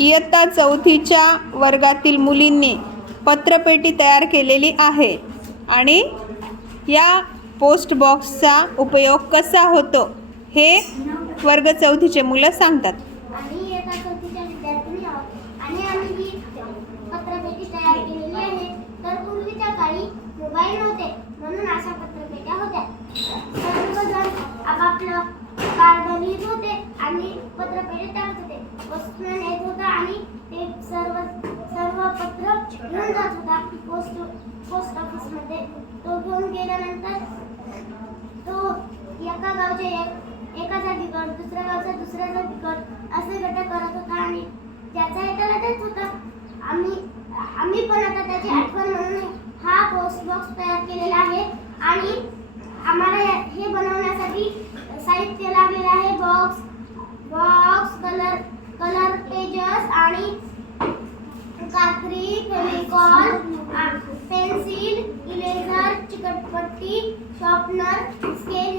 इयत्ता चौथीच्या वर्गातील मुलींनी पत्रपेटी तयार केलेली आहे आणि या पोस्ट बॉक्सचा उपयोग कसा होतो हे वर्ग चौथीचे मुलं सांगतात. आम्ही इयत्ता चौथीच्या विद्यार्थिनी आहोत आणि आम्ही ही पत्रपेटी तयार केलेली आहे. तर पूर्वीच्या काळी मोबाईल नव्हते म्हणून अशा पत्रपेट्या होत्या. सर्वजण आपापलं कार्ड लिहित होते आणि पत्रपेटीत टाकत होते. पोस्टमॅन येत होता आणि ते सर्व पत्र घेऊन जात होता पोस्ट ऑफिस मध्ये. तो घेऊन गेल्यानंतर तो एका गावच्या एका जागेकडे दुसऱ्या गावच्या दुसऱ्या जागेकडे असे गट करत होता आणि ज्याचा त्याला देत होता. आम्ही पण आता त्याची आठवण म्हणून हा पोस्ट बॉक्स तयार केलेला आहे आणि आम्हाला हे बनवण्यासाठी साहित्य लागलेलं आहे. बॉक्स कलर पेजेस आणि कात्री, फेविकॉल, पेन्सिल, इरेजर, चिकटपट्टी, शॉर्पनर, स्केल